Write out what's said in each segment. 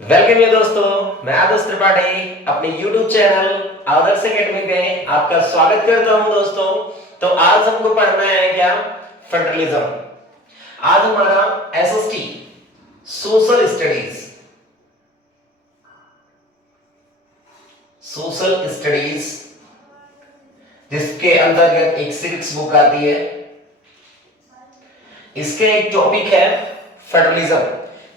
Welcome है दोस्तों, मैं आदर्श त्रिपाठी अपने YouTube चैनल आदर्श एकेडमी में आपका स्वागत करता हूं दोस्तों। तो आज हमको पढ़ना है क्या? फेडरलिज्म। आज हमारा एसएसटी सोशल स्टडीज जिसके अंतर्गत एक सिविक्स बुक आती है। इसके एक टॉपिक है फेडरलिज्म,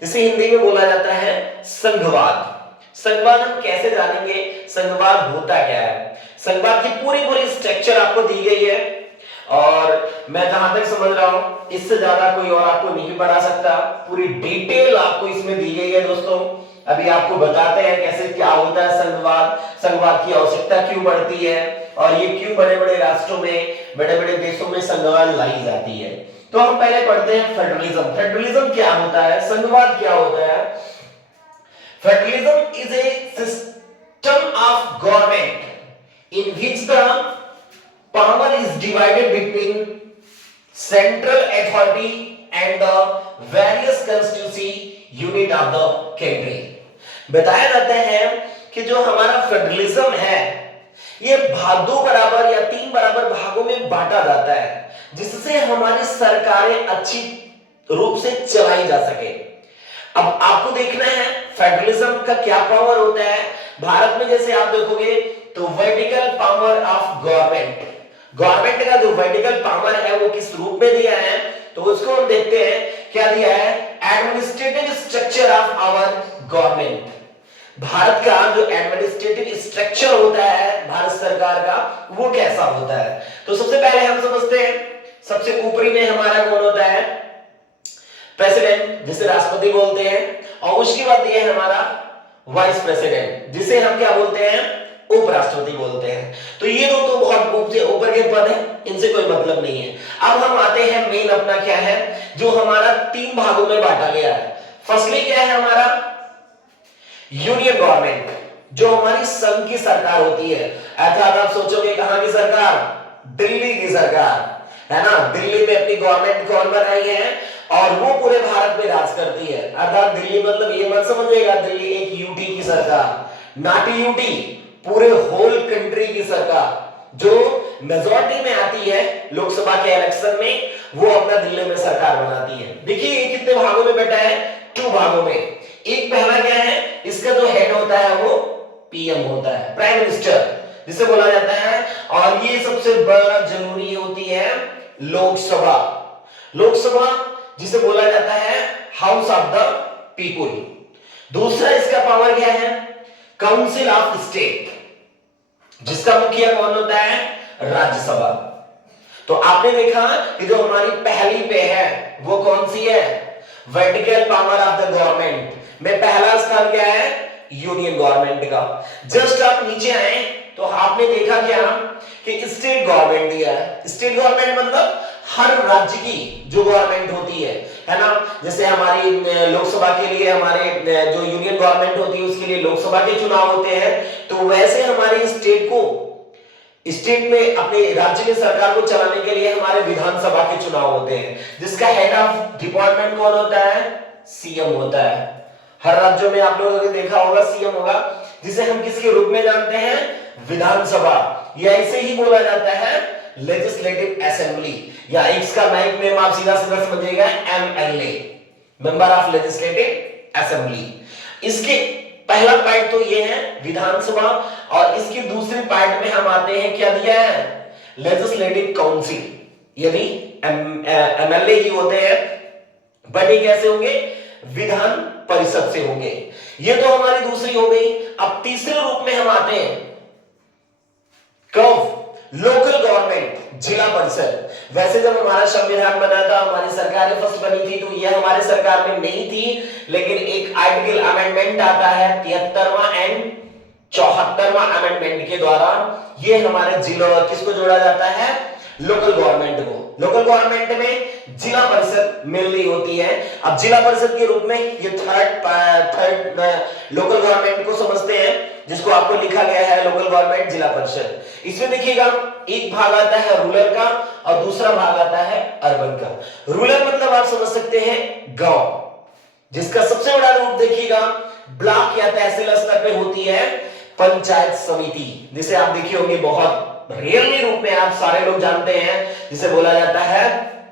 जिसे हिंदी में बोला जाता है संघवाद। संघवाद हम कैसे जानेंगे? संघवाद होता क्या है? संघवाद की पूरी स्ट्रक्चर आपको दी गई है और मैं जहां तक समझ रहा हूं इससे ज्यादा कोई और आपको नहीं पढ़ा सकता। पूरी डिटेल आपको इसमें दी गई है दोस्तों। अभी आपको बताते हैं कैसे क्या होता है संघवाद, संघवाद की आवश्यकता क्यों पड़ती है और ये क्यों बड़े-बड़े राष्ट्रों में, बड़े-बड़े देशों में संघवाद लाई जाती है। तो हम पहले पढ़ते हैं फेडरलिज्म। फेडरलिज्म क्या होता है? संघवाद क्या होता है? Federalism is a system of government in which the power is divided between central authority and the various constituency unit of the country. बताया जाता है कि जो हमारा फेडरलिज्म है ये दो बराबर या तीन बराबर भागों में बांटा जाता है, जिससे हमारी सरकारें अच्छी रूप से चलाई जा सके। अब आपको देखना है फेडरलिज्म का क्या पावर होता है। भारत में जैसे आप देखोगे तो vertical power of government, government का जो वर्टिकल पावर है वो किस रूप में दिया है, तो उसको हम देखते हैं क्या दिया है। Administrative structure of our government. Bharat का जो एडमिनिस्ट्रेटिव स्ट्रक्चर होता है भारत सरकार का, वो कैसा होता है। तो सबसे पहले हम समझते हैं, सबसे ऊपरी में हमारा कौन होता है? प्रेसिडेंट, जिसे राष्ट्रपति बोलते हैं, और उसके बाद ये हमारा वाइस प्रेसिडेंट, जिसे हम क्या बोलते हैं? उपराष्ट्रपति बोलते हैं। तो ये दो तो बहुत ऊपर के पद है, इनसे कोई मतलब नहीं है। अब हम आते हैं मेन अपना क्या है, जो हमारा तीन भागों में बांटा गया है। फर्स्टली क्या है हमारा? यूनियन गवर्नमेंट, जो हमारी संघ की सरकार होती है। अर्थात आप सोचोगे कहां की सरकार? दिल्ली की सरकार, है ना। दिल्ली में अपनी गवर्नमेंट कौन बनाई है और वो पूरे भारत में राज करती है। अर्थात दिल्ली मतलब ये मत समझिएगा दिल्ली एक यूटी की सरकार, नॉट यूटी, पूरे होल कंट्री की सरकार जो मेजॉरिटी में आती है लोकसभा के इलेक्शन में, वो अपना दिल्ली में सरकार बनाती है। देखिए ये कितने भागों में बैठा है? टू भागों में। एक पहला क्या है, इसका जो हेड होता है वो पीएम होता है, प्राइम मिनिस्टर जिसे बोला जाता है। और ये सबसे बड़ा जरूरी होती है लोकसभा, लोकसभा जिसे बोला जाता है हाउस ऑफ द पीपुल। दूसरा इसका पावर क्या है? काउंसिल ऑफ स्टेट, जिसका मुखिया कौन होता है? राज्यसभा। तो आपने देखा कि जो हमारी पहली पे है वो कौन सी है? Vertical power of the government में पहला स्थान क्या है? यूनियन गवर्नमेंट का। जस्ट आप नीचे आए तो आपने देखा क्या कि स्टेट गवर्नमेंट दिया है। स्टेट गवर्नमेंट मतलब हर राज्य की जो गवर्नमेंट होती है ना। जैसे हमारी लोकसभा के लिए हमारे जो यूनियन गवर्नमेंट होती है उसके लिए लोकसभा के चुनाव होते हैं, तो वैसे हमारी स्टेट को, स्टेट में अपने राज्य में सरकार को चलाने के लिए हमारे विधानसभा के चुनाव होते हैं, जिसका हेड ऑफ डिपार्टमेंट कौन होता है? सीएम होता है। हर राज्यों में आप लोगों ने देखा होगा सीएम होगा, जिसे हम किसके रूप में जानते हैं? विधानसभा, या इसे ही बोला जाता है लेजिस्लेटिव असेंबली, या इसका नाइट नेम आप सीधा सीधा समझिएगा MLA, member of legislative assembly. इसके पहला पार्ट तो ये है विधानसभा, और इसकी दूसरी पार्ट में हम आते हैं क्या दिया है? Legislative council. यदि एमएलए ही होते हैं बट ये कैसे होंगे? विधान परिषद से होंगे। ये तो हमारी दूसरी हो गई। अब तीसरे रूप में हम आते हैं कब? लोकल गवर्नमेंट, जिला परिषद। वैसे जब हमारा संविधान बना था, हमारी सरकार फर्स्ट बनी थी, तो ये हमारे सरकार में नहीं थी, लेकिन एक आर्टिकल अमेंडमेंट आता है 73वां एंड 74वां अमेंडमेंट के द्वारा ये हमारे जिलों किसको जोड़ा जाता है? लोकल गवर्नमेंट को। लोकल गवर्नमेंट में जिला परिषद मिल रही होती है। अब जिला परिषद के रूप में ये थर्ड लोकल गवर्नमेंट को समझते हैं, जिसको आपको लिखा गया है लोकल गवर्नमेंट जिला परिषद। इसमें देखिएगा एक भाग आता है रूरल का और दूसरा भाग आता है अर्बन का। रूरल मतलब आप समझ सकते हैं गांव, जिसका सबसे बड़ा रूप देखिएगा ब्लॉक या तहसील स्तर पे होती है पंचायत समिति, जिसे आप देखिए होंगे बहुत रियली रूप में आप सारे लोग जानते हैं, जिसे बोला जाता है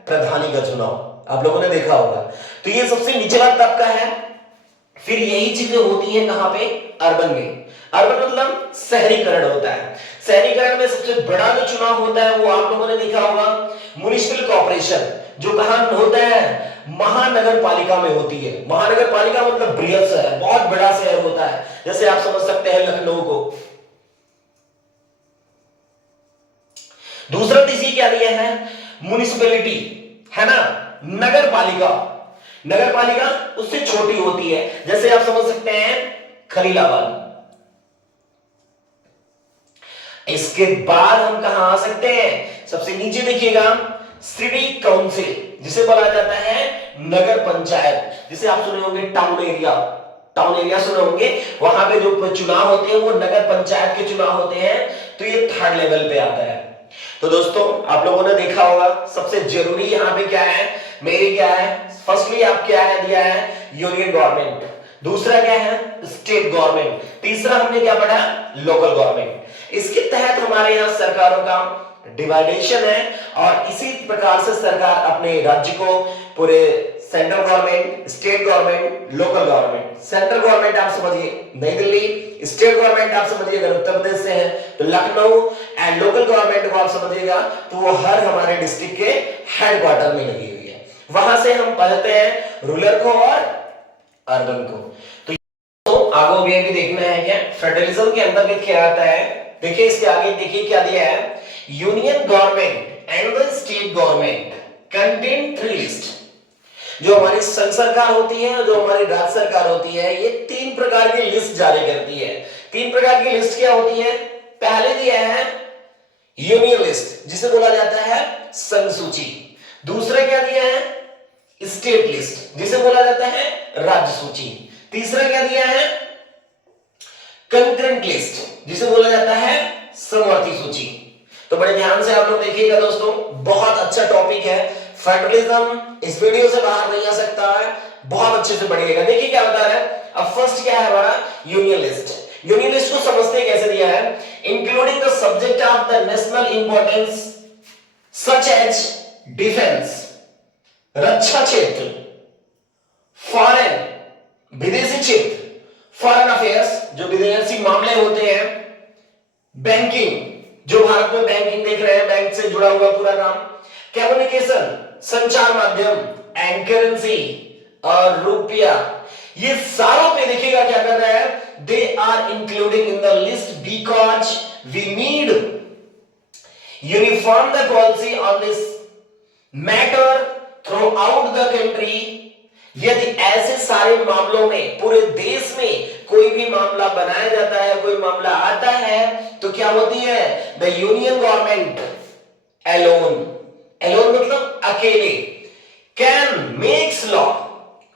प्रधानी का चुनाव। आप लोगों ने देखा होगा। तो ये सबसे निचला तबका है। फिर यही चीजें होती हैं कहां पे? अर्बन में। अर्बन मतलब शहरीकरण होता है। शहरीकरण में सबसे बड़ा जो चुनाव होता है वो आप लोगों ने देखा होगा म्युनिसिपल कॉर्पोरेशन, जो कहां होता है? महानगर पालिका में होती है। महानगर पालिका मतलब बृहत शहर, बहुत बड़ा शहर होता है, जैसे आप समझ सकते हैं लखनऊ को। दूसरा तीसरी क्या दिया है? म्युनिसिपैलिटी, है ना? नगर पालिका। नगर पालिका उससे छोटी होती है, जैसे आप समझ सकते हैं खलीलाबाद। इसके बाद हम कहां आ सकते हैं? सबसे नीचे देखिएगा सिटी काउंसिल, जिसे बोला जाता है नगर पंचायत, जिसे आप सुने होंगे टाउन एरिया। टाउन एरिया सुने होंगे, वहां पे जो चुनाव होते हैं वो नगर पंचायत के चुनाव होते हैं। तो ये थर्ड लेवल पे आता है। तो दोस्तों आप लोगों ने देखा होगा सबसे जरूरी यहां पे क्या है? मेरी क्या है? फर्स्टली आप क्या है दिया है? Union government. दूसरा क्या है? State government. तीसरा हमने क्या पढ़ा? Local government. इसके तहत हमारे यहां सरकारों का डिवाइडेशन है, और इसी प्रकार से सरकार अपने राज्य को पूरे central government, state government, local government. Central government आप समझिए नई दिल्ली, स्टेट गवर्नमेंट आप समझिएगा उत्तर प्रदेश से है तो लखनऊ, एंड लोकल गवर्नमेंट को आप समझिएगा तो वो हर हमारे डिस्ट्रिक्ट के हेडक्वार्टर में लगी हुई है। वहां से हम पढ़ते हैं रूरल को और अर्बन को। तो आगे भी देखना है क्या फेडरलिज्म के अंतर्गत क्या आता है। देखिए इसके आगे देखिए क्या दिया है, union government and the state government contain three list. जो हमारी संघ सरकार होती है, जो हमारी राज्य सरकार होती है, ये तीन प्रकार की लिस्ट जारी करती है। तीन प्रकार की लिस्ट क्या होती है? पहले दिया है यूनियन लिस्ट, जिसे बोला जाता है संघ सूची। दूसरा क्या दिया है? स्टेट लिस्ट, जिसे बोला जाता है राज्य सूची। तीसरा क्या दिया है? कंकरेंट लिस्ट, जिसे बोला जाता है समवर्ती सूची। तो बड़े ध्यान से आप लोग देखिएगा दोस्तों, बहुत अच्छा टॉपिक है फेडरलिज्म। इस वीडियो से बाहर नहीं आ सकता है, बहुत अच्छे से पढ़िएगा। देखिए क्या बता रहा है। अब फर्स्ट क्या है हमारा? Union list. यूनियन लिस्ट को समझते कैसे दिया है? Including the subject of the national importance such as defence, रक्षा क्षेत्र, फॉरेन विदेशी क्षेत्र, फॉरेन अफेयर्स जो विदेशी मामले होते हैं, बैंकिंग जो भारत में बैंकिंग देख रहे हैं, बैंक से जुड़ा हुआ पूरा काम, कम्युनिकेशन संचार माध्यम, एंड करेंसी और रुपया, ये सारों पे देखिएगा क्या कर रहा है? They are including in the list because we need uniform the policy on this matter throughout the country. यदि ऐसे सारे मामलों में पूरे देश में कोई भी मामला बनाया जाता है, कोई मामला आता है, तो क्या होती है? The union government alone, alone मतलब अकेले, कैन मेक्स लॉ,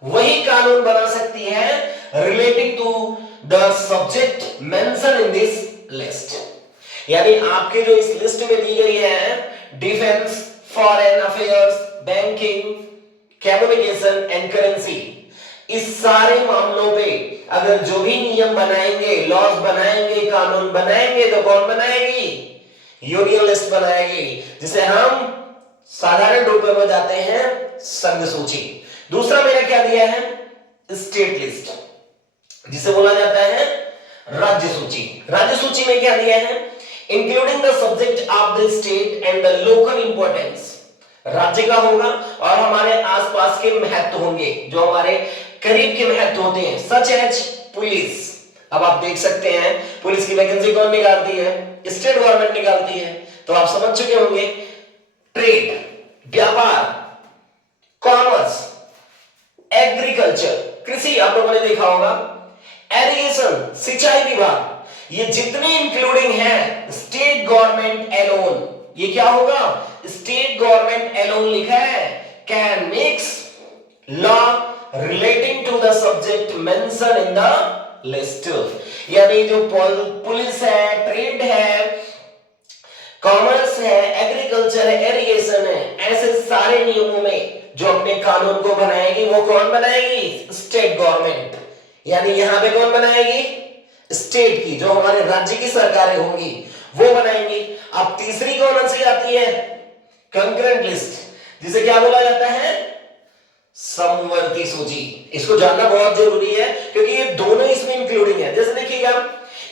वही कानून बना सकती है relating to the subject mention in this list. यानी आपके जो इस लिस्ट में दी गई है defence, foreign affairs, banking, communication and currency, इस सारे मामलों पे अगर जो भी नियम बनाएंगे, लॉज बनाएंगे, कानून बनाएंगे, तो कौन बनाएगी? यूनियन लिस्ट बनाएगी, जिसे हम साधारण रूप में जाते हैं संघ सूची। दूसरा मेरा क्या दिया है? स्टेट लिस्ट, जिसे बोला जाता है राज्य सूची। राज्य सूची में क्या दिया है? Including the subject of the state and the local importance, राज्य का होगा और हमारे आसपास के महत्व होंगे, जो हमारे करीब के महत्व होते हैं, सच एज पुलिस। अब आप देख सकते हैं पुलिस की वैकेंसी कौन निकालती है? स्टेट गवर्नमेंट निकालती है। तो आप समझ चुके होंगे ट्रेड, व्यापार, कॉमर्स, एग्रीकल्चर, कृषि आप लोगों ने देखा होगा, एरीगेशन सिंचाई विभाग, ये जितने इंक्लूडिंग है स्टेट गवर्नमेंट एलोन। ये क्या होगा? स्टेट गवर्नमेंट एलोन लिखा है, can makes law relating to the subject mention in the list. यानी जो पुलिस है, ट्रेड है, कॉमर्स है, एग्रीकल्चर है, इरिगेशन है, ऐसे सारे नियमों में जो अपने कानून को बनाएगी वो कौन बनाएगी? State government. यानी यहां पे कौन बनाएगी? स्टेट की, जो हमारे राज्य की सरकारें होंगी वो बनाएंगी। अब तीसरी कौन सी आती है? कंकरेंट लिस्ट, जिसे क्या बोला जाता है? समवर्ती सूची। इसको जानना बहुत जरूरी है क्योंकि ये दोनों इसमें इंक्लूडिंग है। जैसे देखिएगा,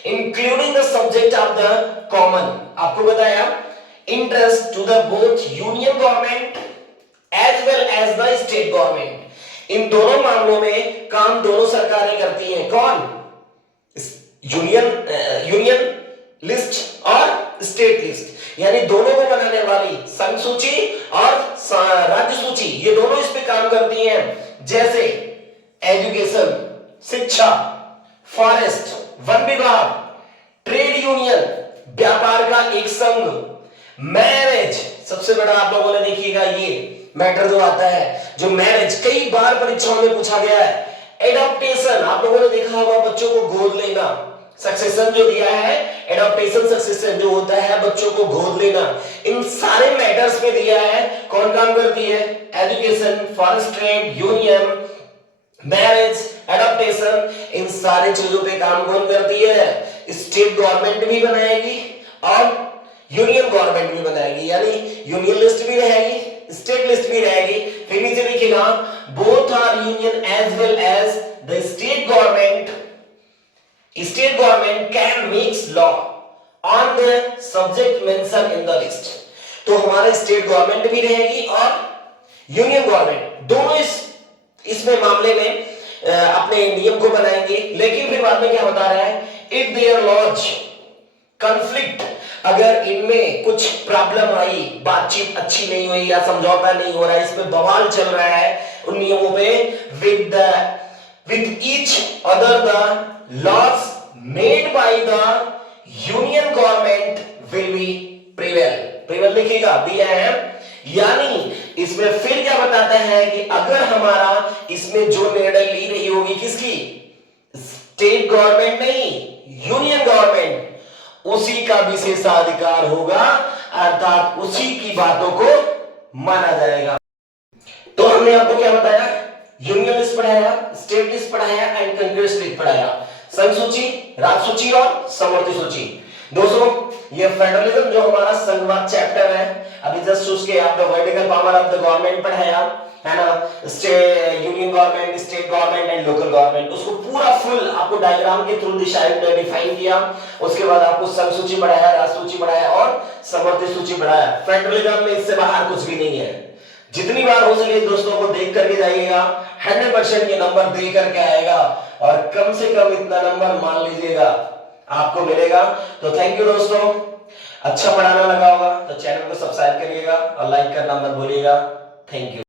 including the subject of the common, आपको बताया interest to the both union government as well as the state government. इन दोनों मामलों में काम दोनों सरकारें करती हैं। कौन? यूनियन लिस्ट और स्टेट लिस्ट, यानी दोनों को बनाने वाली संघ सूची और राज्य सूची, ये दोनों इस पे काम करती हैं। जैसे एजुकेशन, शिक्षा, फॉरेस्ट, वन विभाग, ट्रेड यूनियन, व्यापार का एक संघ, मैरिज, सबसे बड़ा आप लोगों ने देखिएगा ये मैटर जो आता है, जो मैरिज कई बार परीक्षाओं में पूछा गया है। एडॉप्टेशन, आप लोगों ने देखा होगा बच्चों को गोद लेना। सक्सेशन जो दिया है, एडॉप्टेशन सक्सेशन जो होता है बच्चों को गोद लेना, इन सारे मैटर्स में दिया है। कौन काम करती है? Education, forest, trade union, marriage, adoption, इन सारी चीजों पे काम कौन करती है? स्टेट गवर्नमेंट भी बनाएगी और यूनियन गवर्नमेंट भी बनाएगी, यानी यूनियन लिस्ट भी रहेगी, स्टेट लिस्ट भी रहेगी। फिर नीचे देखिएगा, both are union as well as the state government, state government can makes law on the subject mention in the list. तो हमारे स्टेट गवर्नमेंट भी रहेगी और यूनियन गवर्नमेंट, दोनों इसमें मामले में अपने नियम को बनाएंगे। लेकिन फिर बाद में क्या बता रहा है? इफ देयर लॉज कॉन्फ्लिक्ट, अगर इनमें कुछ प्रॉब्लम आई, बातचीत अच्छी नहीं हुई या समझौता नहीं हो रहा है, इसमें बवाल चल रहा है उन नियमों पे, with each other the laws made by the union government will be prevail लिखिएगा, दिया है। यानी इसमें फिर क्या बताता है कि अगर हमारा इसमें जो निर्णय ली रही होगी, किसकी? स्टेट गवर्नमेंट नहीं, यूनियन गवर्नमेंट, उसी का विशेषाधिकार होगा, अर्थात उसी की बातों को माना जाएगा। तो हमने आपको क्या बताया? यूनियन लिस्ट पढ़ाया, स्टेट लिस्ट पढ़ाया एंड कंकरेंट लिस्ट पढ़ाया, संघ सूची, राज्य सूची और समवर्ती सूची। दोस्तों, ये फेडरलिज्म जो हमारा संघवाद चैप्टर है, अभी जस्ट उसके आपने vertical power of the government पढ़ाया है ना, union government, state government and local government, उसको पूरा फुल आपको डायग्राम के थ्रू डिफाइन किया। उसके बाद आपको संघ सूची पढ़ाया, राज्य सूची पढ़ाया और समवर्ती सूची पढ़ाया। फेडरलिज्म में इससे बाहर कुछ भी नहीं है। जितनी बार हो सके दोस्तों को देख करके जाइएगा, 100% ये नंबर दे करके आएगा और कम से कम इतना नंबर मान लीजिएगा आपको मिलेगा। तो थैंक यू दोस्तों, अच्छा पढ़ाना लगा होगा तो चैनल को सब्सक्राइब करिएगा और लाइक करना मत भूलिएगा। Thank you.